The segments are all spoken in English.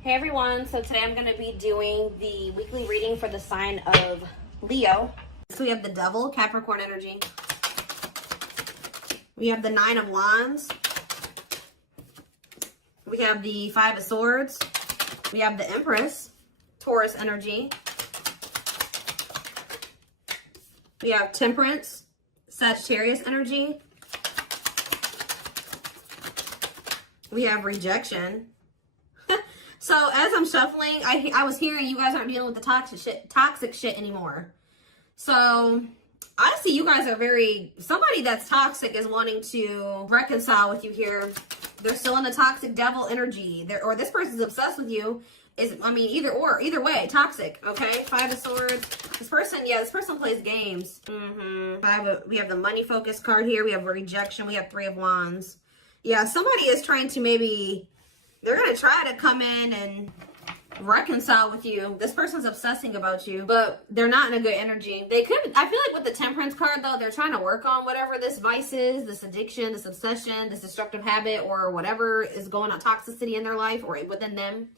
Hey everyone, so today I'm going to be doing the weekly reading for the sign of Leo. So we have the Devil, Capricorn energy. We have the Nine of Wands. We have the Five of Swords. We have the Empress, Taurus energy. We have Temperance, Sagittarius energy. We have Rejection. So as I'm shuffling, I was hearing you guys aren't dealing with the toxic shit anymore. So honestly, you guys are somebody that's toxic is wanting to reconcile with you here. They're still in the toxic devil energy. Or this person's obsessed with you. Either way, toxic, okay? Five of Swords. This person plays games. We have the money focus card here. We have Rejection. We have Three of Wands. Yeah, somebody is trying to they're going to try to come in and reconcile with you. This person's obsessing about you, but they're not in a good energy. I feel like with the Temperance card, though, they're trying to work on whatever this vice is, this addiction, this obsession, this destructive habit, or whatever is going on, toxicity in their life or within them.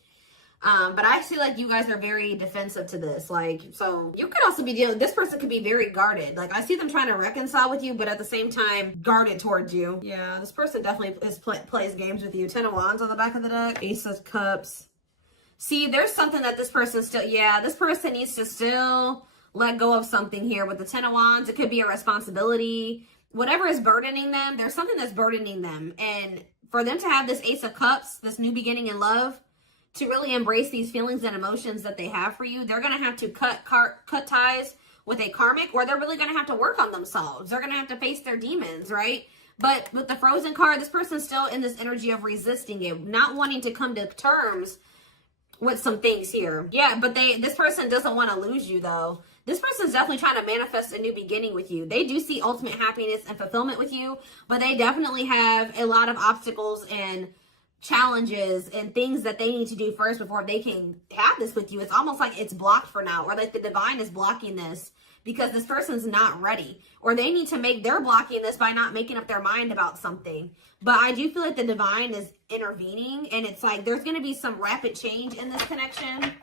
But I feel like you guys are very defensive to this. So you could also be this person could be very guarded. I see them trying to reconcile with you, but at the same time, guarded towards you. Yeah, this person definitely plays games with you. Ten of Wands on the back of the deck. Ace of Cups. See, there's something that this person this person needs to still let go of something here. With the Ten of Wands, it could be a responsibility. Whatever is burdening them, there's something that's burdening them. And for them to have this Ace of Cups, this new beginning in love, to really embrace these feelings and emotions that they have for you, they're going to have to cut ties with a karmic, or they're really going to have to work on themselves. They're going to have to face their demons, right? But with the Frozen card, this person's still in this energy of resisting it, not wanting to come to terms with some things here. Yeah, but this person doesn't want to lose you, though. This person's definitely trying to manifest a new beginning with you. They do see ultimate happiness and fulfillment with you, but they definitely have a lot of obstacles and challenges and things that they need to do first before they can have this with you. It's almost like it's blocked for now, or like the divine is blocking this because this person's not ready, or they're blocking this by not making up their mind about something. But I do feel like the divine is intervening, and it's like there's going to be some rapid change in this connection.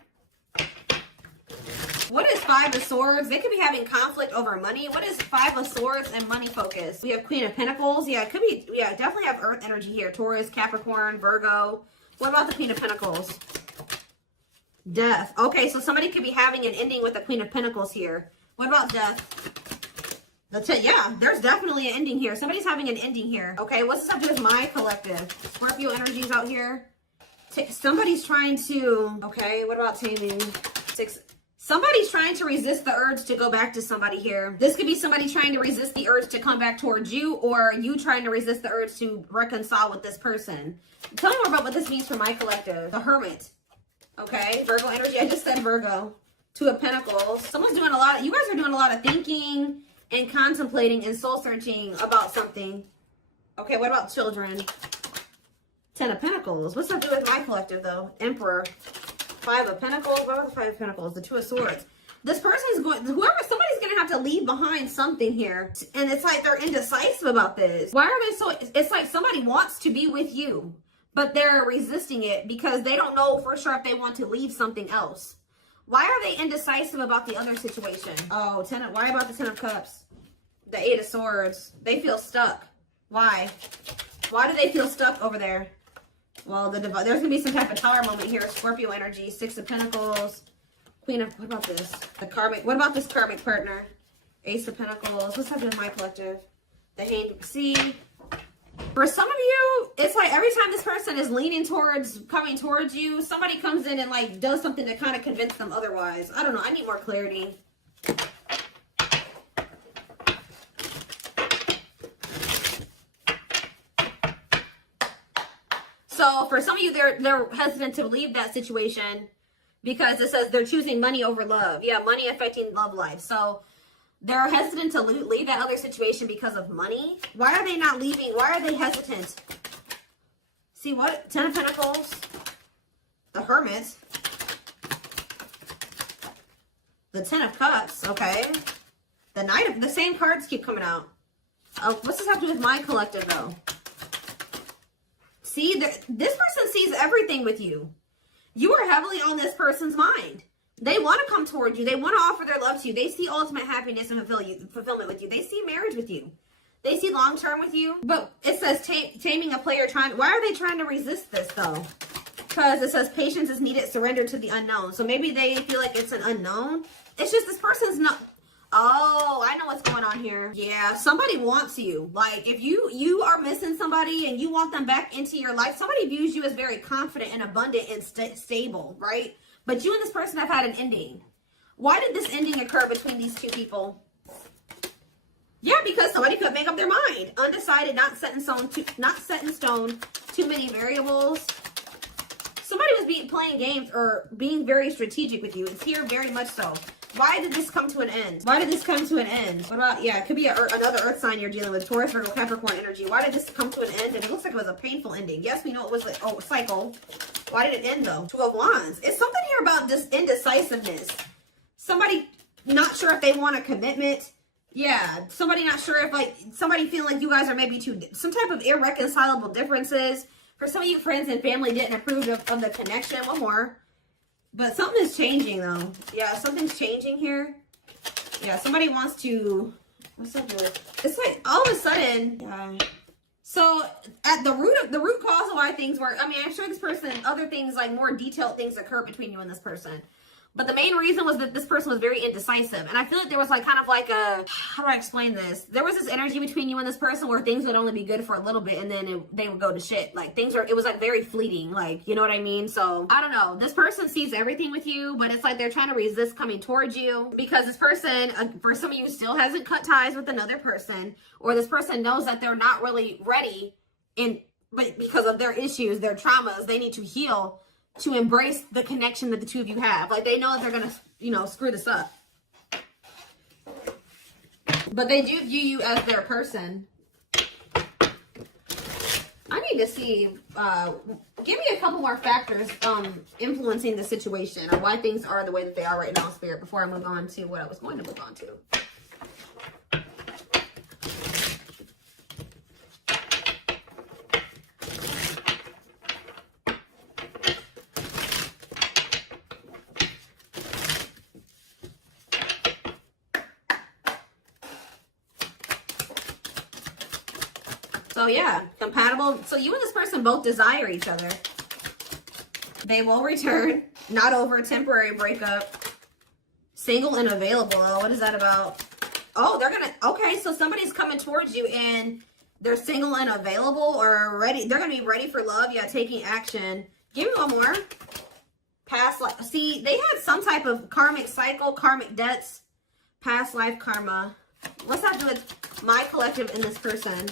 What is Five of Swords? They could be having conflict over money. What is Five of Swords and money focus? We have Queen of Pentacles. Yeah, it could be, definitely have Earth energy here. Taurus, Capricorn, Virgo. What about the Queen of Pentacles? Death. Okay, so somebody could be having an ending with the Queen of Pentacles here. What about death? Yeah, there's definitely an ending here. Somebody's having an ending here. Okay, what's this have to do with my collective? Scorpio energies out here. Somebody's trying to, okay, what about taming? Somebody's trying to resist the urge to go back to somebody here. This could be somebody trying to resist the urge to come back towards you, or you trying to resist the urge to reconcile with this person. Tell me more about what this means for my collective. The Hermit. Okay, Virgo energy. I just said Virgo. Two of Pentacles. You guys are doing a lot of thinking and contemplating and soul searching about something. Okay, what about children? Ten of Pentacles. What's that do with my collective, though? Emperor. Five of Pentacles. What about the Five of Pentacles? The Two of Swords. This person's somebody's going to have to leave behind something here. And it's like they're indecisive about this. Why are they it's like somebody wants to be with you, but they're resisting it because they don't know for sure if they want to leave something else. Why are they indecisive about the other situation? Oh, why about the Ten of Cups? The Eight of Swords. They feel stuck. Why? Why do they feel stuck over there? Well, there's going to be some type of tower moment here. Scorpio energy, Six of Pentacles, Queen of, what about this? What about this karmic partner? Ace of Pentacles. What's happening with my collective? The Hanged. See, for some of you, it's like every time this person is coming towards you, somebody comes in and does something to kind of convince them otherwise. I don't know. I need more clarity. So for some of you, they're hesitant to leave that situation because it says they're choosing money over love. Yeah, money affecting love life. So they're hesitant to leave that other situation because of money. Why are they not leaving? Why are they hesitant? See what? Ten of Pentacles. The Hermit. The Ten of Cups. Okay. The same cards keep coming out. What's this have to do with my collective, though? See, this person sees everything with you. You are heavily on this person's mind. They want to come toward you. They want to offer their love to you. They see ultimate happiness and fulfillment with you. They see marriage with you. They see long-term with you. But it says taming a player trying... Why are they trying to resist this, though? Because it says patience is needed, surrender to the unknown. So maybe they feel like it's an unknown. It's just this person's not... Oh, I know what's going on here. Yeah, somebody wants you. Like, if you are missing somebody and you want them back into your life, somebody views you as very confident and abundant and stable, right? But you and this person have had an ending. Why did this ending occur between these two people? Yeah, because somebody could make up their mind. Undecided, not set in stone, too many variables. Somebody was playing games or being very strategic with you. It's here very much so. Why did this come to an end? Why did this come to an end? What about, yeah, it could be another earth sign you're dealing with. Taurus, Virgo, Capricorn energy. Why did this come to an end? And it looks like it was a painful ending. Yes, we know it was a cycle. Why did it end, though? Two of Wands. It's something here about this indecisiveness. Somebody not sure if they want a commitment. Yeah, somebody not sure if, like, somebody feeling like you guys are maybe some type of irreconcilable differences. For some of you, friends and family didn't approve of the connection. One more. But something is changing, though. Yeah, something's changing here. Yeah, somebody wants to... What's up with it? It's like, all of a sudden... So, at the root cause of why things work... I mean, I'm sure this person... Other things, like more detailed things occur between you and this person. But the main reason was that this person was very indecisive. And I feel like there was like kind of like a... How do I explain this? There was this energy between you and this person where things would only be good for a little bit and then they would go to shit. Like it was like very fleeting. Like, you know what I mean? So, I don't know. This person sees everything with you, but it's like they're trying to resist coming towards you. Because this person, for some of you, still hasn't cut ties with another person. Or this person knows that they're not really ready. But because of their issues, their traumas, they need to heal to embrace the connection that the two of you have. Like, they know that they're gonna, you know, screw this up. But they do view you as their person. I need to see, give me a couple more factors influencing the situation or why things are the way that they are right now, Spirit, before I move on to what I was going to move on to. So yeah, compatible. So you and this person both desire each other. They will return. Not over. Temporary breakup. Single and available. Oh, what is that about? Oh, they're gonna... Okay, so somebody's coming towards you and they're single and available or ready. They're gonna be ready for love. Yeah, taking action. Give me one more. Past life. See, they had some type of karmic cycle, karmic debts, past life karma. What's that do with my collective and this person?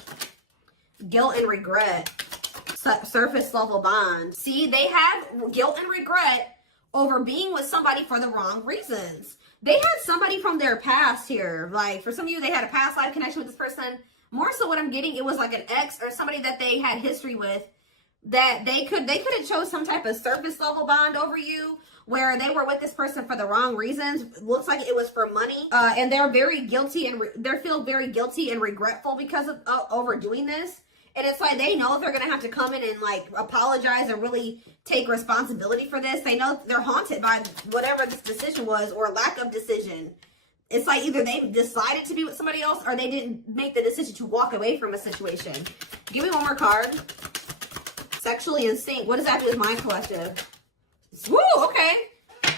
Guilt and regret. Surface level bond. See, they have guilt and regret over being with somebody for the wrong reasons. They had somebody from their past here. Like, for some of you, they had a past life connection with this person. More so what I'm getting, it was like an ex or somebody that they had history with that they could have chose some type of surface level bond over you where they were with this person for the wrong reasons. Looks like it was for money. And they're very guilty and they feel very guilty and regretful because of overdoing this. And it's like they know they're going to have to come in and like apologize and really take responsibility for this. They know they're haunted by whatever this decision was or lack of decision. It's like either they decided to be with somebody else or they didn't make the decision to walk away from a situation. Give me one more card. Sexually in sync. What does that do with my collective? Woo, okay.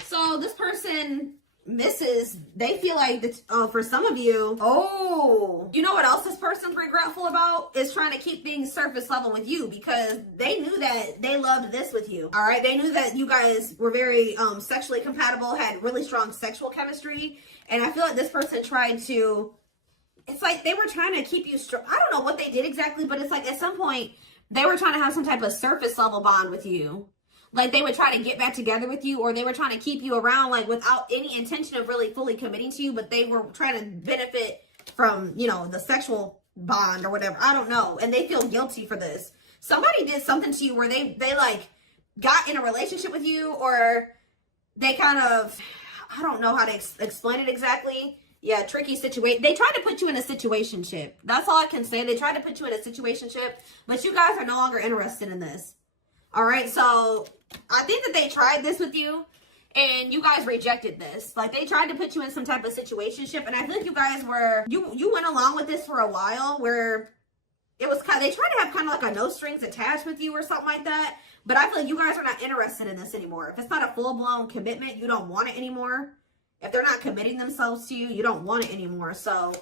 So this person misses, they feel like, for some of you, you know what else this person's regretful about? Is trying to keep things surface level with you because they knew that they loved this with you. All right. They knew that you guys were very sexually compatible, had really strong sexual chemistry. And I feel like this person tried to, it's like they were trying to keep you strong. I don't know what they did exactly, but it's like at some point they were trying to have some type of surface level bond with you. Like they would try to get back together with you or they were trying to keep you around like without any intention of really fully committing to you, but they were trying to benefit from, you know, the sexual bond or whatever. I don't know. And they feel guilty for this. Somebody did something to you where they like got in a relationship with you or they kind of, I don't know how to explain it exactly. Yeah, tricky situation. They tried to put you in a situationship. That's all I can say. They tried to put you in a situationship, but you guys are no longer interested in this. All right, so I think that they tried this with you and you guys rejected this. Like, they tried to put you in some type of situationship, and I feel like you guys were, you went along with this for a while where it was kind of, they tried to have kind of like a no strings attached with you or something like that. But I feel like you guys are not interested in this anymore. If it's not a full-blown commitment, you don't want it anymore. If they're not committing themselves to you, you don't want it anymore. So,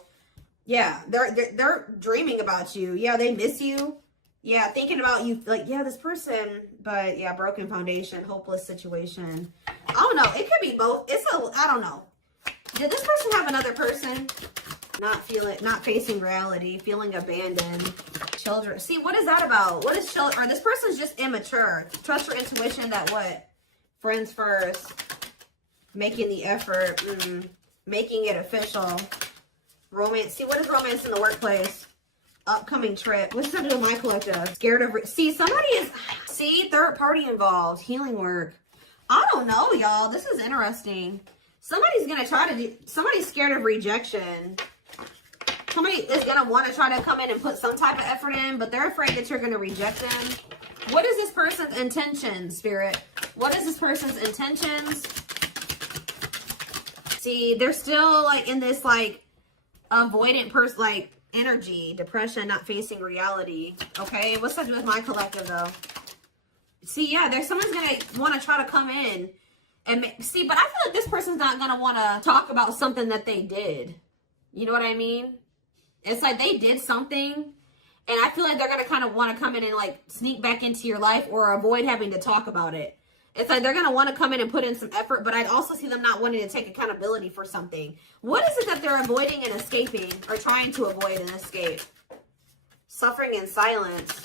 yeah, they're dreaming about you. Yeah, they miss you. Yeah, thinking about you, like, yeah, this person, but yeah, broken foundation, hopeless situation. I don't know. It could be both. I don't know. Did this person have another person? Not facing reality, feeling abandoned, children. See, what is that about? What is children? Or this person's just immature. Trust your intuition that what? Friends first. Making the effort. Making it official. Romance. See, what is romance in the workplace? Upcoming trip. What's that to do with my collective? Scared of... See, somebody is... See, third party involved. Healing work. I don't know, y'all. This is interesting. Somebody's going to try to do... Somebody's scared of rejection. Somebody is going to want to try to come in and put some type of effort in, but they're afraid that you're going to reject them. What is this person's intentions, Spirit? What is this person's intentions? See, they're still, like, in this, like, avoidant person, like, energy, depression, not facing reality. Okay, what's that to do with my collective though? See, yeah, there's someone's gonna want to try to come in and see, but I feel like this person's not gonna want to talk about something that they did. You know what I mean? It's like they did something, and I feel like they're gonna kind of want to come in and like sneak back into your life or avoid having to talk about it. It's like they're going to want to come in and put in some effort, but I'd also see them not wanting to take accountability for something. What is it that they're avoiding and escaping, or trying to avoid and escape? Suffering in silence.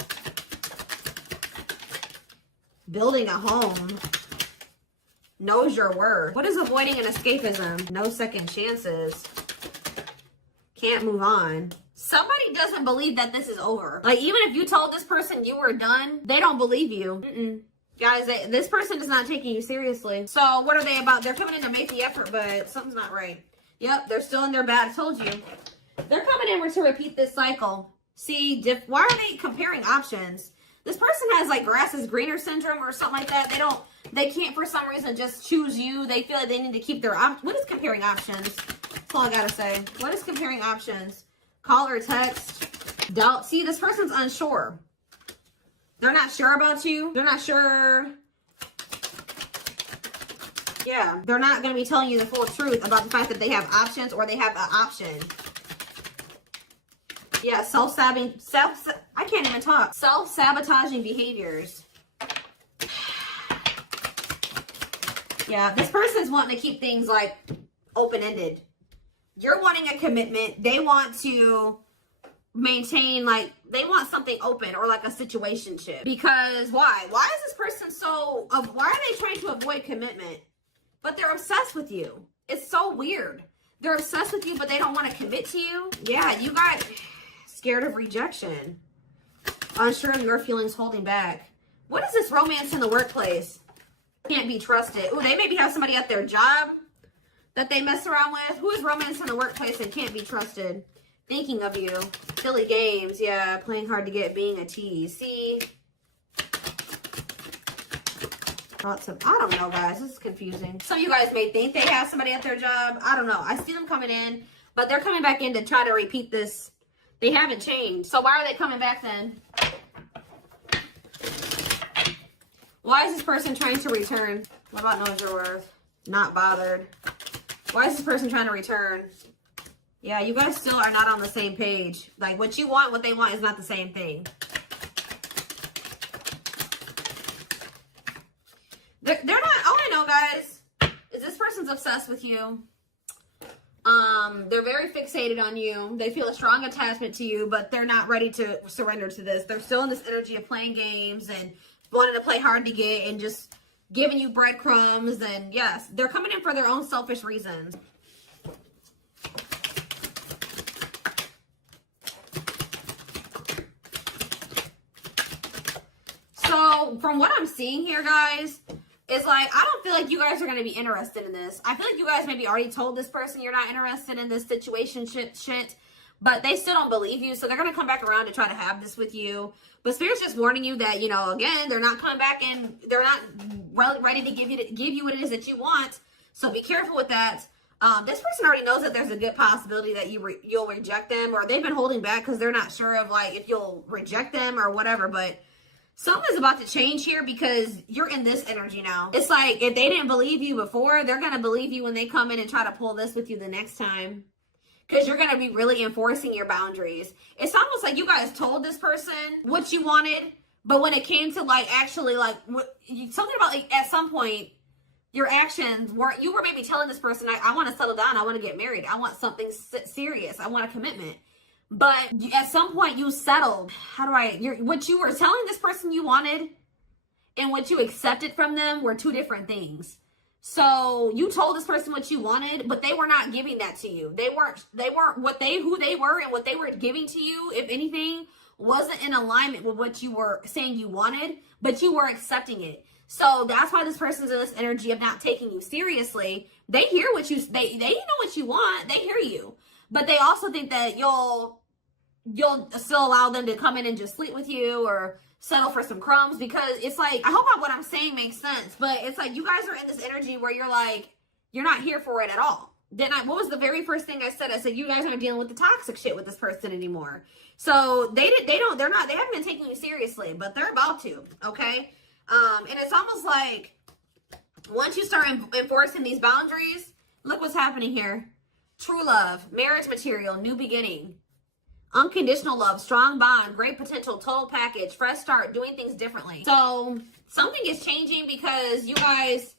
Building a home. Knows your worth. What is avoiding and escapism? No second chances. Can't move on. Somebody doesn't believe that this is over. Like, even if you told this person you were done, they don't believe you. Guys, this person is not taking you seriously. So what are they about? They're coming in to make the effort, but something's not right. Yep, they're still in their bad. I told you. They're coming in to repeat this cycle. See, why are they comparing options? This person has like grass is greener syndrome or something like that. They can't for some reason just choose you. They feel like they need to keep their options. What is comparing options? That's all I gotta say. What is comparing options? Call or text? Doubt. See, this person's unsure. They're not sure about you. They're not sure. Yeah, they're not going to be telling you the full truth about the fact that they have options or they have an option. Yeah, I can't even talk. Self-sabotaging behaviors. Yeah, this person's wanting to keep things like open-ended. You're wanting a commitment. They want to maintain, like, they want something open or like a situationship. Because why is this person so why are they trying to avoid commitment, but they're obsessed with you? It's so weird. They're obsessed with you, but they don't want to commit to you. Yeah, you got scared of rejection, unsure of your feelings, holding back. What is this romance in the workplace? Can't be trusted. Ooh, they maybe have somebody at their job that they mess around with. Who is romance in the workplace and can't be trusted? Thinking of you. Silly games. Yeah, playing hard to get, being a tease. See? Lots of, I don't know, guys. This is confusing. Some of you guys may think they have somebody at their job. I don't know. I see them coming in, but they're coming back in to try to repeat this. They haven't changed. So why are they coming back then? Why is this person trying to return? What about knows your worth? Not bothered. Why is this person trying to return? Yeah, you guys still are not on the same page. Like, what you want, what they want is not the same thing. They're not, all I know, guys, is this person's obsessed with you. They're very fixated on you. They feel a strong attachment to you, but they're not ready to surrender to this. They're still in this energy of playing games and wanting to play hard to get and just giving you breadcrumbs. And yes, they're coming in for their own selfish reasons. So from what I'm seeing here, guys, is like, I don't feel like you guys are going to be interested in this. I feel like you guys maybe already told this person you're not interested in this situation shit, but they still don't believe you. So they're going to come back around to try to have this with you. But Spirit's just warning you that, you know, again, they're not coming back and they're not ready to give you what it is that you want. So be careful with that. This person already knows that there's a good possibility that you'll reject them, or they've been holding back because they're not sure of like if you'll reject them or whatever. But something's about to change here because you're in this energy now. It's like if they didn't believe you before, they're going to believe you when they come in and try to pull this with you the next time. Because you're going to be really enforcing your boundaries. It's almost like you guys told this person what you wanted, but when it came to like actually like something about like at some point, your actions weren't, you were maybe telling this person, I want to settle down. I want to get married. I want something serious. I want a commitment. But at some point you settled. What you were telling this person you wanted and what you accepted from them were two different things. So you told this person what you wanted, but they were not giving that to you. They weren't who they were, and what they were giving to you, if anything, wasn't in alignment with what you were saying you wanted, but you were accepting it. So that's why this person's in this energy of not taking you seriously. They hear what they know what you want. They hear you. But they also think that you'll still allow them to come in and just sleep with you or settle for some crumbs, because it's like, I hope what I'm saying makes sense, but it's like you guys are in this energy where you're like, you're not here for it at all. What was the very first thing I said? I said, you guys aren't dealing with the toxic shit with this person anymore. So they haven't been taking you seriously, but they're about to, okay? And it's almost like once you start enforcing these boundaries, look what's happening here. True love, marriage material, new beginning, unconditional love, strong bond, great potential, total package, fresh start, doing things differently. So something is changing because you guys,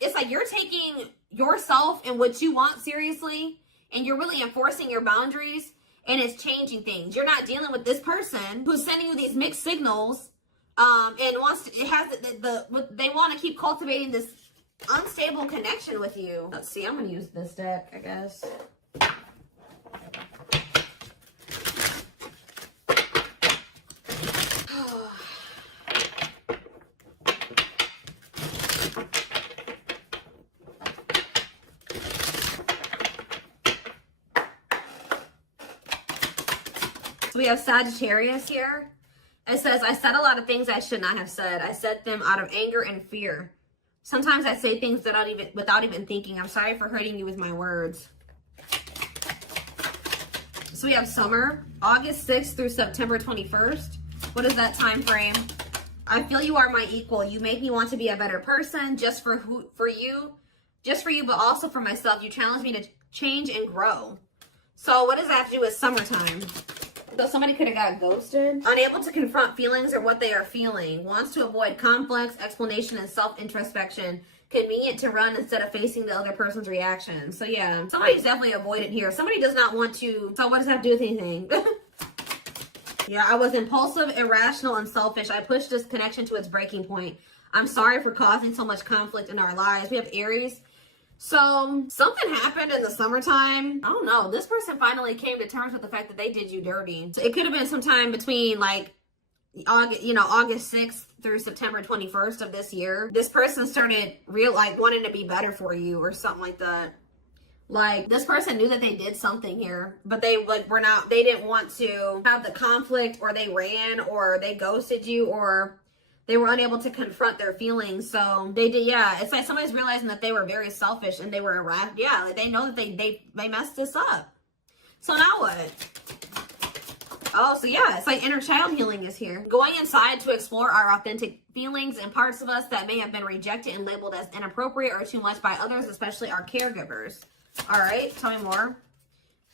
it's like you're taking yourself and what you want seriously, and you're really enforcing your boundaries, and it's changing things. You're not dealing with this person who's sending you these mixed signals, and they want to keep cultivating this unstable connection with you. Let's see, I'm going to use this deck, I guess. So we have Sagittarius here. It says, I said a lot of things I should not have said. I said them out of anger and fear. Sometimes I say things without even thinking. I'm sorry for hurting you with my words. So we have summer, August 6th through September 21st. What is that time frame? I feel you are my equal. You make me want to be a better person just for you, but also for myself. You challenge me to change and grow. So what does that have to do with summertime? So somebody could have got ghosted. Unable to confront feelings or what they are feeling. Wants to avoid conflicts, explanation, and self-introspection. Convenient to run instead of facing the other person's reaction. So yeah, somebody's definitely avoidant here. Somebody does not want to. So what does that have to do with anything? Yeah, I was impulsive, irrational, and selfish. I pushed this connection to its breaking point. I'm sorry for causing so much conflict in our lives. We have Aries. So something happened in the summertime. I don't know. This person finally came to terms with the fact that they did you dirty. So it could have been sometime between like August 6th through September 21st of this year. This person started wanting to be better for you or something like that. Like this person knew that they did something here, but they they didn't want to have the conflict, or they ran, or they ghosted you, or they were unable to confront their feelings. So they did, yeah. It's like somebody's realizing that they were very selfish and they were irrational. Yeah, like they know that they messed this up. So now what? Oh, so yeah, it's like inner child healing is here. Going inside to explore our authentic feelings and parts of us that may have been rejected and labeled as inappropriate or too much by others, especially our caregivers. All right, tell me more.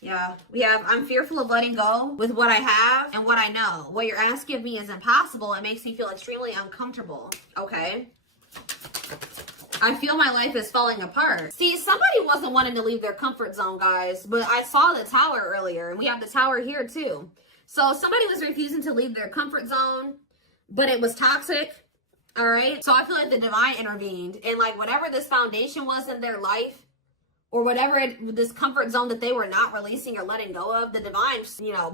Yeah, we have, I'm fearful of letting go with what I have and what I know. What you're asking of me is impossible. It makes me feel extremely uncomfortable. Okay. I feel my life is falling apart. See, somebody wasn't wanting to leave their comfort zone, guys, but I saw the tower earlier, and we have the tower here too. So somebody was refusing to leave their comfort zone, but it was toxic. All right. So I feel like the divine intervened, and like whatever this foundation was in their life, or whatever this comfort zone that they were not releasing or letting go of, the divine,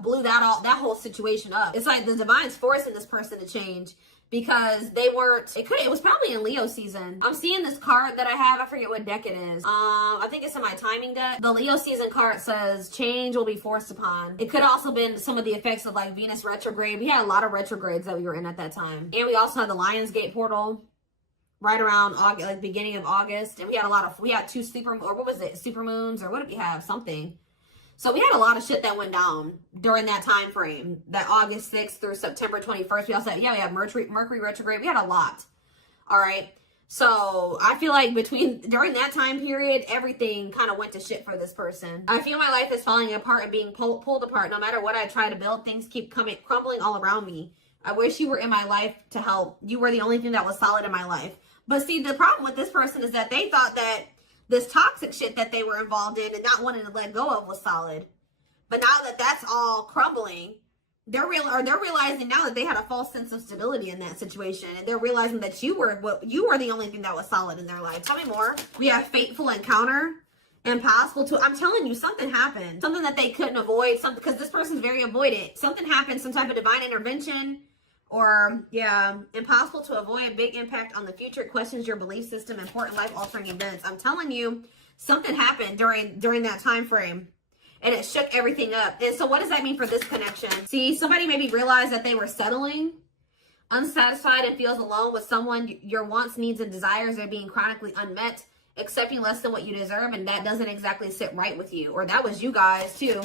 blew that whole situation up. It's like the divine's forcing this person to change, because they weren't, it was probably in Leo season. I'm seeing this card that I have, I forget what deck it is. I think it's in my timing deck. The Leo season card says change will be forced upon. It could also been some of the effects of like Venus retrograde. We had a lot of retrogrades that we were in at that time. And we also had the Lionsgate portal right around August, like beginning of August. And we had two super moons, or what did we have? Something. So we had a lot of shit that went down during that time frame, that August 6th through September 21st. We also had, we had Mercury retrograde. We had a lot. All right. So I feel like during that time period, everything kind of went to shit for this person. I feel my life is falling apart and being pulled apart. No matter what I try to build, things keep crumbling all around me. I wish you were in my life to help. You were the only thing that was solid in my life. But see, the problem with this person is that they thought that this toxic shit that they were involved in and not wanting to let go of was solid. But now that that's all crumbling, they're realizing now that they had a false sense of stability in that situation, and they're realizing that you were the only thing that was solid in their life. Tell me more. We have fateful encounter, impossible to. I'm telling you, something happened, something that they couldn't avoid, something, because this person's very avoidant. Something happened, some type of divine intervention. Or, impossible to avoid, big impact on the future, questions your belief system, important life-altering events. I'm telling you, something happened during that time frame, and it shook everything up. And so what does that mean for this connection? See, somebody maybe realized that they were settling, unsatisfied, and feels alone with someone. Your wants, needs, and desires are being chronically unmet, accepting less than what you deserve, and that doesn't exactly sit right with you. Or that was you guys, too.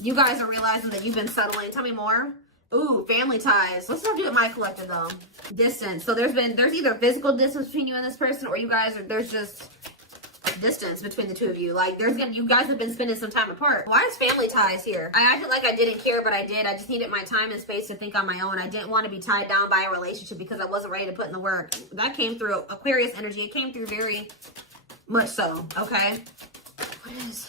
You guys are realizing that you've been settling. Tell me more. Ooh, family ties. Let's not do it my collective though. Distance. So there's either physical distance between you and this person, or there's just distance between the two of you. Like you guys have been spending some time apart. Why is family ties here? I acted like I didn't care, but I did. I just needed my time and space to think on my own. I didn't want to be tied down by a relationship because I wasn't ready to put in the work. That came through Aquarius energy. It came through very much so. Okay. What is...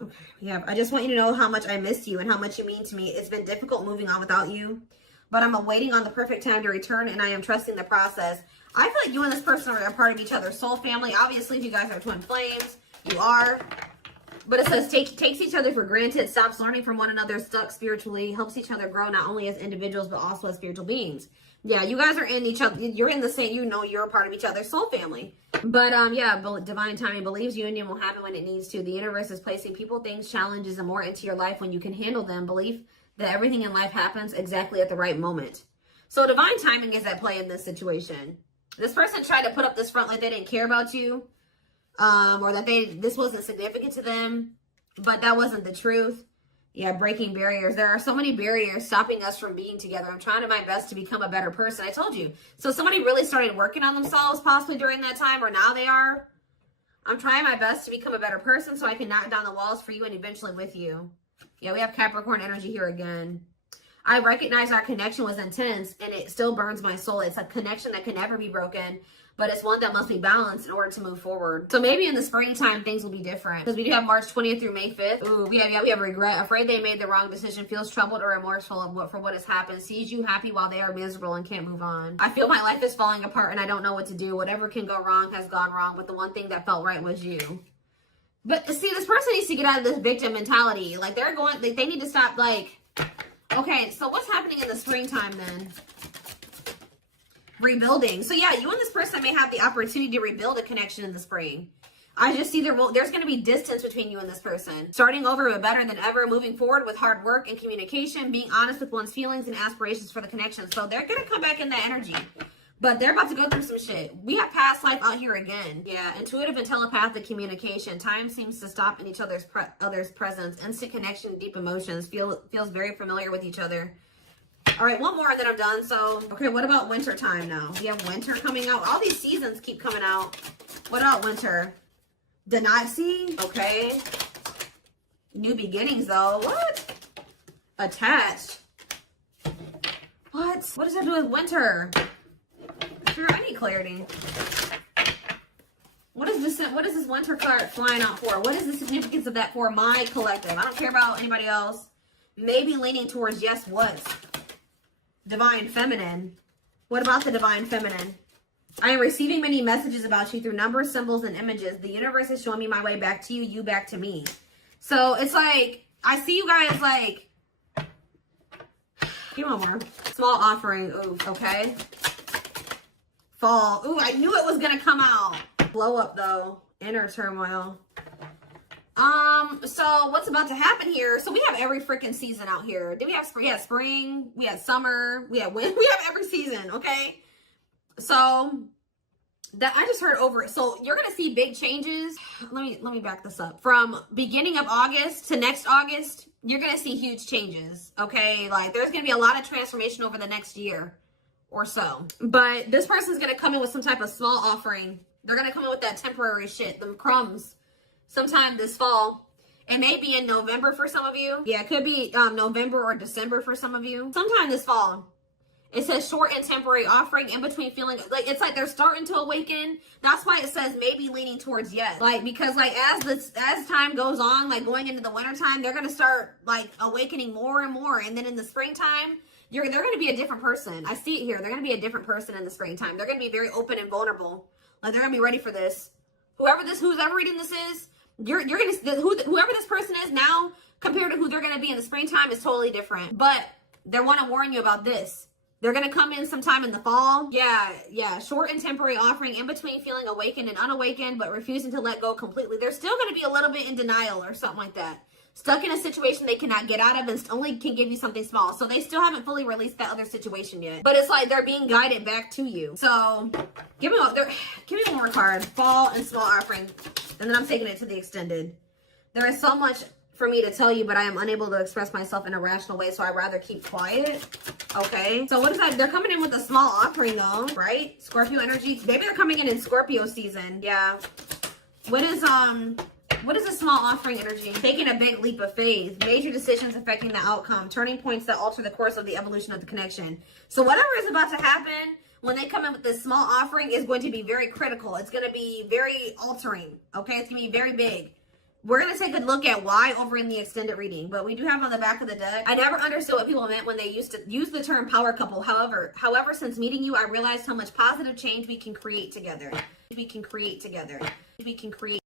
Okay. Yeah, I just want you to know how much I missed you and how much you mean to me. It's been difficult moving on without you, but I'm awaiting on the perfect time to return, and I am trusting the process. I feel like you and this person are a part of each other's soul family. Obviously, if you guys are twin flames, you are. But it says takes each other for granted, stops learning from one another, stuck spiritually, helps each other grow not only as individuals, but also as spiritual beings. Yeah, you guys are in each other. You're in the same, you're a part of each other's soul family. But divine timing believes union will happen when it needs to. The universe is placing people, things, challenges, and more into your life when you can handle them. Belief that everything in life happens exactly at the right moment. So divine timing is at play in this situation. This person tried to put up this front like they didn't care about you, or that this wasn't significant to them, but that wasn't the truth. Yeah, breaking barriers. There are so many barriers stopping us from being together. I'm trying my best to become a better person. I told you. So somebody really started working on themselves possibly during that time, or now they are. I'm trying my best to become a better person so I can knock down the walls for you and eventually with you. Yeah, we have Capricorn energy here again. I recognize our connection was intense and it still burns my soul. It's a connection that can never be broken, but it's one that must be balanced in order to move forward. So maybe in the springtime, things will be different. Because we do have March 20th through May 5th. Ooh, we have regret, afraid they made the wrong decision, feels troubled or remorseful for what has happened, sees you happy while they are miserable and can't move on. I feel my life is falling apart and I don't know what to do. Whatever can go wrong has gone wrong, but the one thing that felt right was you. But see, this person needs to get out of this victim mentality. Like they need to stop okay, so what's happening in the springtime then? Rebuilding. So yeah, you and this person may have the opportunity to rebuild a connection in the spring. I just see there's going to be distance between you and this person. Starting over but better than ever, moving forward with hard work and communication, being honest with one's feelings and aspirations for the connection. So they're going to come back in that energy. But they're about to go through some shit. We have past life out here again. Yeah, intuitive and telepathic communication. Time seems to stop in each other's presence. Instant connection, deep emotions. Feels very familiar with each other. All right, one more and then I'm done. So, okay, what about winter time now? We have winter coming out. All these seasons keep coming out. What about winter? Denazzi. Okay. New beginnings, though. What? Attached. What? What does that do with winter? Sure, I need clarity. What is this winter card flying out for? What is the significance of that for my collective? I don't care about anybody else. Maybe leaning towards yes, what? Divine feminine. What about the divine feminine? I am receiving many messages about you through numbers, symbols, and images. The universe is showing me my way back to you, you back to me. So it's like, I see you guys like, Give me one more. Small offering. Ooh, okay. Fall. Ooh, I knew it was gonna come out. Blow up though. Inner turmoil. So what's about to happen here? So we have every freaking season out here. Did we have spring? Yeah, spring. We had summer. We had winter. We have every season. Okay. So that I just heard over it. So you're gonna see big changes. Let me back this up. From beginning of August to next August, you're gonna see huge changes. Okay, like there's gonna be a lot of transformation over the next year or so. But this person's gonna come in with some type of small offering. They're gonna come in with that temporary shit, them crumbs, sometime this fall. It may be in November for some of you. Yeah, it could be November or December for some of you. Sometime this fall. It says short and temporary offering in between feeling like it's like they're starting to awaken. That's why it says maybe leaning towards yes. Like because like as time goes on, like going into the winter time, they're gonna start like awakening more and more. And then in the springtime, they're gonna be a different person. I see it here. They're gonna be a different person in the springtime. They're gonna be very open and vulnerable. Like they're gonna be ready for this. Who's ever reading this is, you're gonna whoever this person is now compared to who they're gonna be in the springtime is totally different. But they want to warn you about this. They're going to come in sometime in the fall. Yeah. Short and temporary offering in between feeling awakened and unawakened, but refusing to let go completely. They're still going to be a little bit in denial or something like that. Stuck in a situation they cannot get out of and only can give you something small. So they still haven't fully released that other situation yet. But it's like they're being guided back to you. So give me one more card. Fall and small offering. And then I'm taking it to the extended. There is so much for me to tell you, but I am unable to express myself in a rational way, so I'd rather keep quiet. Okay, so what is that? They're coming in with a small offering though, right? Scorpio energy. Maybe they're coming in Scorpio season. Yeah. What is a small offering energy? Taking a big leap of faith. Major decisions affecting the outcome. Turning points that alter the course of the evolution of the connection. So whatever is about to happen when they come in with this small offering is going to be very critical. It's going to be very altering. Okay, it's going to be very big. We're going to take a look at why over in the extended reading, but we do have on the back of the deck. I never understood what people meant when they used to use the term power couple. However, since meeting you, I realized how much positive change we can create together. We can create.